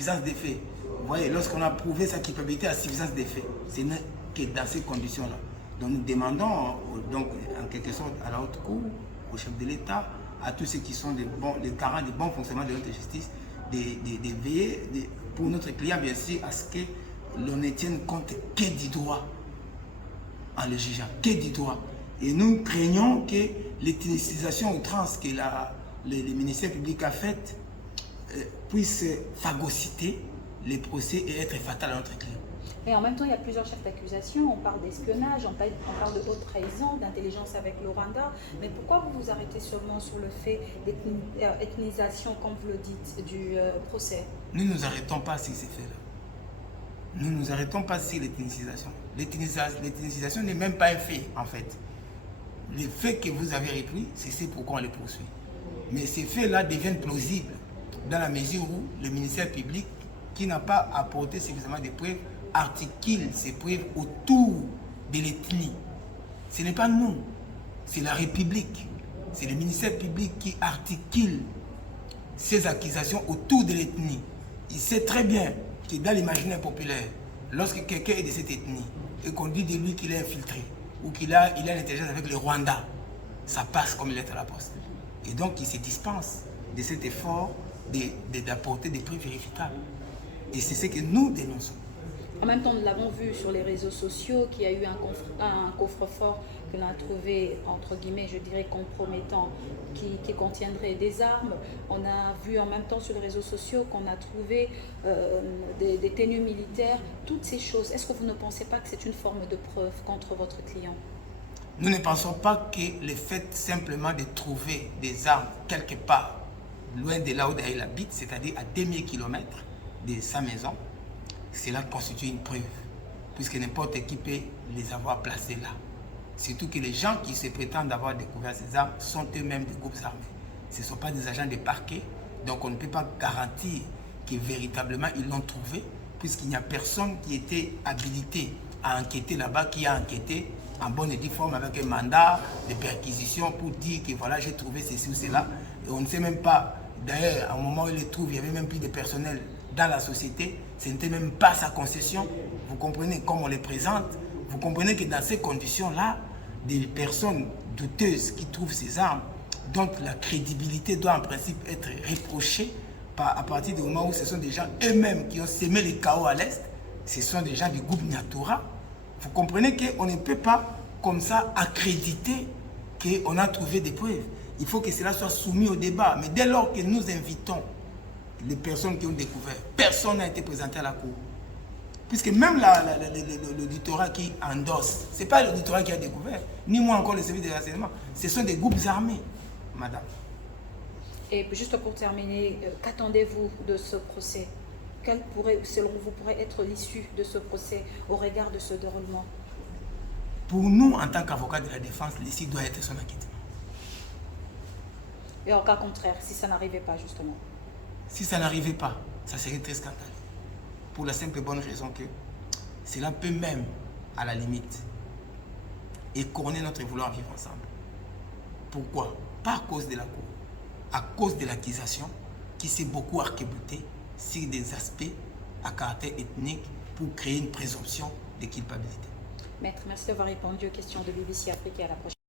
Suffisance des faits. Vous voyez, lorsqu'on a prouvé sa culpabilité à suffisance des faits, ce n'est que dans ces conditions-là. Donc nous demandons, donc, en quelque sorte, à la haute cour, au chef de l'État, à tous ceux qui sont les garants du bon fonctionnement de notre justice, de veiller pour notre client, bien sûr, à ce que l'on ne tienne compte que du droit en le jugeant, que du droit. Et nous craignons que l'utilisation outrance que le ministère public a faite puisse phagocyter les procès et être fatal à notre client. Et en même temps, il y a plusieurs chefs d'accusation. On parle d'espionnage, on parle de haute trahison, d'intelligence avec le Rwanda. Mais pourquoi vous vous arrêtez seulement sur le fait d'ethnisation, comme vous le dites, du procès? Nous ne nous arrêtons pas sur ces faits-là. Nous ne nous arrêtons pas sur l'ethnicisation. L'ethnicisation n'est même pas un fait, en fait. Les faits que vous avez repris, c'est pourquoi on les poursuit. Mais ces faits-là deviennent plausibles dans la mesure où le ministère public, qui n'a pas apporté suffisamment de preuves, articule ces preuves autour de l'ethnie. Ce n'est pas nous, c'est la République. C'est le ministère public qui articule ces accusations autour de l'ethnie. Il sait très bien que dans l'imaginaire populaire, lorsque quelqu'un est de cette ethnie et qu'on dit de lui qu'il est infiltré ou qu'il a l'intelligence avec le Rwanda, ça passe comme lettre à la poste. Et donc il se dispense de cet effort d'apporter des preuves vérificables. Et c'est ce que nous dénonçons. En même temps, nous l'avons vu sur les réseaux sociaux qu'il y a eu un coffre-fort qu'on a trouvé, entre guillemets, je dirais compromettant, qui contiendrait des armes. On a vu en même temps sur les réseaux sociaux qu'on a trouvé des tenues militaires, toutes ces choses. Est-ce que vous ne pensez pas que c'est une forme de preuve contre votre client? Nous ne pensons pas que le fait simplement de trouver des armes quelque part, loin de là où il habite, c'est-à-dire à 2000 km de sa maison, cela constitue une preuve, puisque n'importe qui peut les avoir placés là. Surtout que les gens qui se prétendent avoir découvert ces armes sont eux-mêmes des groupes armés. Ce ne sont pas des agents de parquet, donc on ne peut pas garantir que véritablement ils l'ont trouvé, puisqu'il n'y a personne qui était habilité à enquêter là-bas, qui a enquêté en bonne et due forme avec un mandat de perquisition pour dire que voilà, j'ai trouvé ceci ou cela. Et on ne sait même pas, d'ailleurs, au moment où il les trouve, il n'y avait même plus de personnel dans la société, ce n'était même pas sa concession. Vous comprenez comment on les présente. Vous comprenez que dans ces conditions-là, des personnes douteuses qui trouvent ces armes, donc la crédibilité doit en principe être reprochée à partir du moment où ce sont des gens eux-mêmes qui ont sémé les chaos à l'Est. Ce sont des gens du groupe Nyatura. Vous comprenez qu'on ne peut pas comme ça accréditer qu'on a trouvé des preuves. Il faut que cela soit soumis au débat. Mais dès lors que nous invitons les personnes qui ont découvert, personne n'a été présenté à la cour. Puisque même l'auditorat qui endosse, ce n'est pas l'auditorat qui a découvert, ni moi encore le service de renseignement, ce sont des groupes armés, madame. Et juste pour terminer, qu'attendez-vous de ce procès? Quelle pourrait, selon vous, pourrait être l'issue de ce procès au regard de ce déroulement? Pour nous, en tant qu'avocat de la défense, l'issue doit être son acquittement. Et en cas contraire, si ça n'arrivait pas, justement? Si ça n'arrivait pas, ça serait très scandaleux. Pour la simple et bonne raison que cela peut même, à la limite, écorner notre vouloir vivre ensemble. Pourquoi? Pas à cause de la cour, à cause de l'accusation qui s'est beaucoup arc-boutée sur des aspects à caractère ethnique pour créer une présomption de culpabilité. Maître, merci d'avoir répondu aux questions de BBC Afrique et à la prochaine.